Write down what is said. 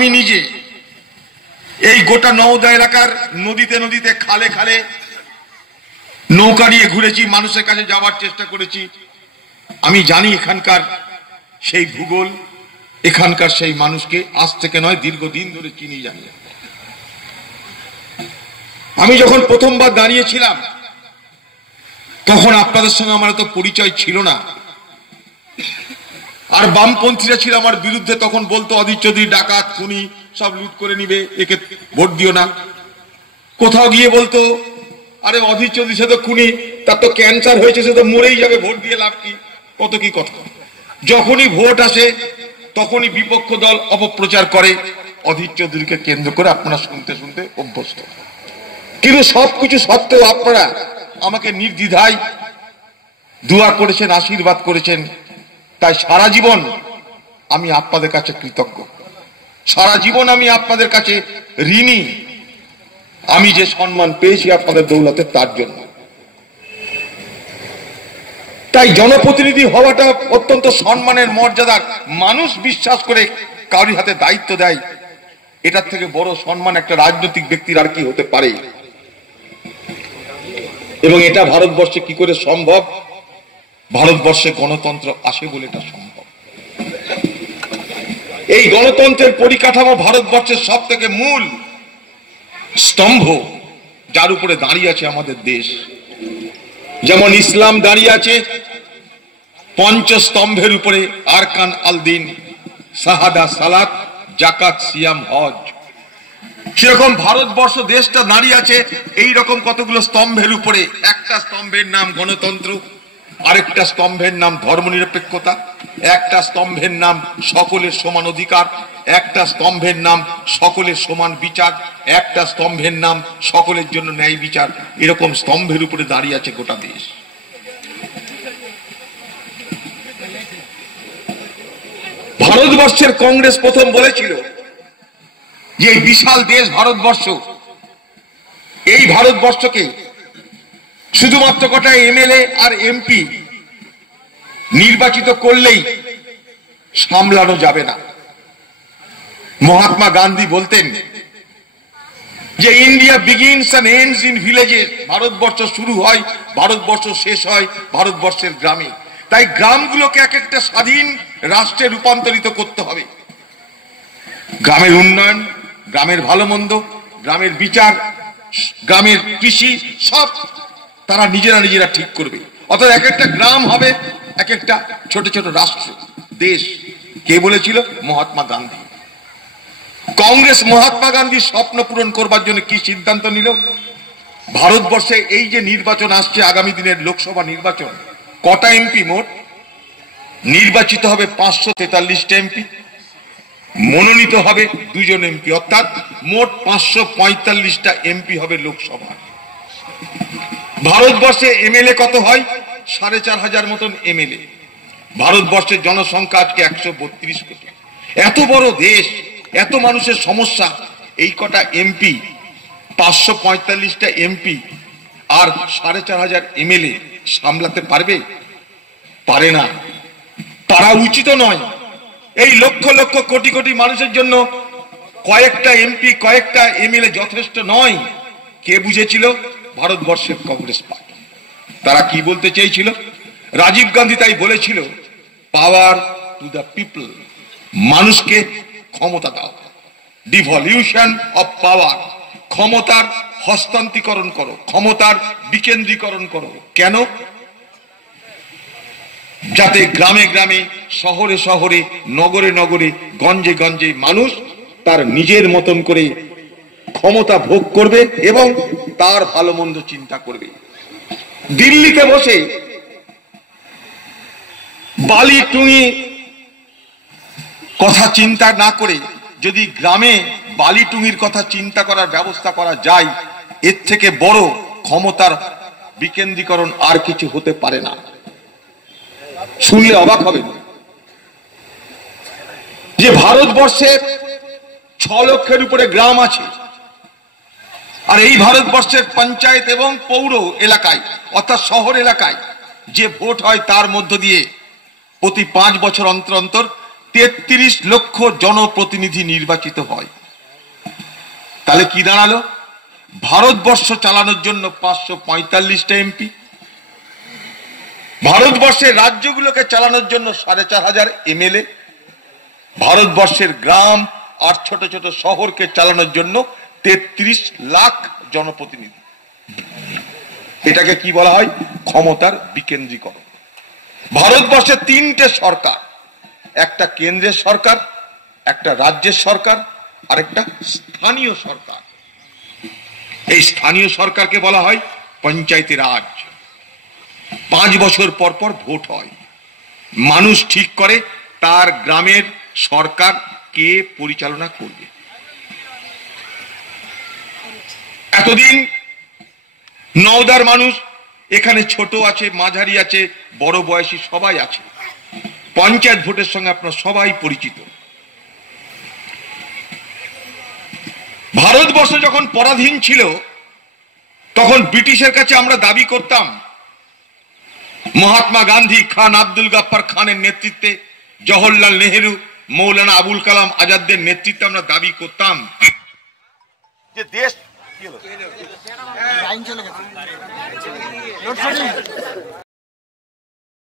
আমি নিজে এই গোটা নওদা এলাকার নদীতে নদীতে খালে খালে নৌকা নিয়ে ঘুরেছি, মানুষের কাছে যাওয়ার চেষ্টা করেছি। আমি জানি এখানকার সেই ভূগোল, এখানকার সেই মানুষকে আজ থেকে নয় দীর্ঘদিন ধরে চিনি জানি। আমি যখন প্রথমবার দাঁড়িয়েছিলাম তখন আপনাদের সঙ্গে আমার তো পরিচয় ছিল না, আর বামপন্থীরা ছিল আমার বিরুদ্ধে। তখন বলতো অধীর চৌধুরী ডাকাত, খুনি, সব লুট করে নিবে, একে ভোট দিও না। কোথাও গিয়ে বলতো আরে অধীর চৌধুরী সে তো খুনি, তার তো ক্যান্সার হয়েছে, সে তো মরেই যাবে, ভোট দিয়ে লাভ কি, কত কি কথা। যখনই ভোট আসে তখনই বিপক্ষ দল অপপ্রচার করে অধীর চৌধুরীকে কেন্দ্র করে। আপনারা শুনতে শুনতে অভ্যস্ত, কিন্তু সবকিছু সত্ত্বেও আপনারা আমাকে নির্দ্বিধায় দোয়া করেছেন, আশীর্বাদ করেছেন। তাই সারা জীবন আমি আপনাদের কাছে কৃতজ্ঞ, সারা জীবন আমি আপনাদের কাছে ঋণী। আমি যে সম্মান পেয়েছি আপনাদের দৌলতে, তার জন্য। তাই জনপ্রতিনিধি হওয়াটা অত্যন্ত সম্মানের, মর্যাদার। মানুষ বিশ্বাস করে কারোর হাতে দায়িত্ব দেয়, এটার থেকে বড় সম্মান একটা রাজনৈতিক ব্যক্তির আর কি হতে পারে। এবং এটা ভারতবর্ষে কি করে সম্ভব? ভারতবর্ষে গণতন্ত্র আসে বলে এটা সম্ভব। এই গণতন্ত্রের পরিকাঠামো ভারতবর্ষের সব থেকে মূল স্তম্ভ, যার উপরে দাঁড়িয়ে আছে আমাদের দেশ। যেমন ইসলাম দাঁড়িয়ে আছে পঞ্চস্তম্ভের উপরে, আরকান আল দিন, শাহাদা, সালাত, জাকাত, সিয়াম, হজ। সেরকম ভারতবর্ষ দেশটা দাঁড়িয়ে আছে এই রকম কতগুলো স্তম্ভের উপরে। একটা স্তম্ভের নাম গণতন্ত্র, আরেকটা স্তম্ভের নাম ধর্মনিরপেক্ষতা, একটা স্তম্ভের নাম সকলের সমান অধিকার, একটা স্তম্ভের নাম সকলের সমান বিচার, একটা স্তম্ভের নাম সকলের জন্য ন্যায় বিচার। এরকম স্তম্ভের উপরে দাঁড়িয়ে আছে গোটা দেশ। ভারতবর্ষের কংগ্রেস প্রথম বলেছিল যে এই বিশাল দেশ ভারতবর্ষ, এই ভারতবর্ষকে শুধুমাত্র কটা এমএলএ আর এমপি নির্বাচিত করলেই সামলানো যাবে না। মহাত্মা গান্ধী বলতেন যে India begins and ends in villages. Bharatvarsha শুরু হয়, ভারতবর্ষ শেষ হয় ভারতবর্ষের গ্রামে। তাই গ্রামগুলোকে এক একটা স্বাধীন রাষ্ট্রে রূপান্তরিত করতে হবে। গ্রামের উন্নয়ন, গ্রামের ভালো মন্দ, গ্রামের বিচার, গ্রামের কৃষি, সব তারা নিজেরা ঠিক করবে। অর্থাৎ এক একটা গ্রাম হবে এক একটা ছোট ছোট রাষ্ট্র, দেশ। কে বলেছিল? মহাত্মা গান্ধী। কংগ্রেস মহাত্মা গান্ধীর স্বপ্ন পূরণ করবার জন্য কি সিদ্ধান্ত নিল? ভারতবর্ষে এই যে নির্বাচন আসছে, আগামী দিনের লোকসভা নির্বাচন, কটা এমপি মোট নির্বাচিত হবে? 543টা এমপি। মনোনীত হবে 2 জন এমপি, অর্থাৎ মোট 545টা এমপি হবে লোকসভা। ভারতবর্ষে এমএলএ কত হয়? 4,500 মতন এমএলএ। ভারতবর্ষের জনসংখ্যা আজকে 132 কোটি। এত বড় দেশ, এত মানুষের সমস্যা, এই কটা এমপি, 545টা এমপি আর 4,500 এমএলএ সামলাতে পারবে? পারে না, পারা উচিত নয়। এই লক্ষ লক্ষ কোটি কোটি মানুষের জন্য কয়েকটা এমপি, কয়েকটা এমএলএ যথেষ্ট নয়। কে বুঝেছিল? ভারতবর্ষের কংগ্রেস পার্টি। তারা কি বলতে চেয়েছিল? রাজীব গান্ধী তাই বলেছিল, পাওয়ার টু দ্য পিপল। মানুষকে ক্ষমতা দাও, ডিভলিউশন অফ পাওয়ার। ক্ষমতার হস্তান্তরীকরণ করো, ক্ষমতার বিকেন্দ্রীকরণ করো। কেন? যাতে গ্রামে গ্রামে, শহরে শহরে, নগরে নগরে, গঞ্জে গঞ্জে মানুষ তার নিজের মতন করে ক্ষমতা ভোগ করবে এবং তার ভালো মন্দ চিন্তা করবে। দিল্লিতে বসে বালি টুঙি কথা চিন্তা না করে যদি গ্রামে বালি টুঙির কথা চিন্তা করার ব্যবস্থা করা যায়, এর থেকে বড় ক্ষমতার বিকেন্দ্রীকরণ আর কিছু হতে পারে না। শুনলে অবাক হবেন যে ভারতবর্ষে 6 লক্ষের উপরে গ্রাম আছে, আর এই ভারতবর্ষের পঞ্চায়েত এবং পৌর এলাকায় অর্থাৎ শহর এলাকায় যে ভোট হয় তার মধ্য দিয়ে প্রতি 5 বছর অন্তর অন্তর 33 লক্ষ জনপ্রতিনিধি নির্বাচিত হয়। তাহলে কি দাঁড়ালো? ভারতবর্ষ চালানোর জন্য 545টা এমপি, ভারতবর্ষের রাজ্যগুলোকে চালানোর জন্য 4500 এমএলএ, ভারতবর্ষের গ্রাম আর ছোট ছোট শহরকে চালানোর জন্য 33 লাখ জনপ্রতিনিধি। এটাকে কি বলা হয়? ক্ষমতার বিকেন্দ্রীকরণ। ভারতবর্ষে 3টে সরকার, একটা কেন্দ্রের সরকার, একটা রাজ্যের সরকার, আর একটা স্থানীয় সরকার। এই স্থানীয় সরকারকে বলা হয় পঞ্চায়েতি রাজ। 5 বছর পর পর ভোট হয়, মানুষ ঠিক করে তার গ্রামের সরকার কে পরিচালনা করবে। এতদিন নওদার মানুষ, এখানে ছোট আছে, মাঝারি আছে, বড় বয়সী সবাই আছে, পঞ্চায়েত ভোটের সঙ্গে আপনারা সবাই পরিচিত। ভারতবর্ষ যখন পরাধীন ছিল তখন ব্রিটিশের কাছে আমরা দাবি করতাম, মহাত্মা গান্ধী, খান আব্দুল গাফফার খানের নেতৃত্বে, জওহরলাল নেহেরু, মৌলানা আবুল কালাম আজাদের নেতৃত্বে আমরা দাবি করতাম যে দেশ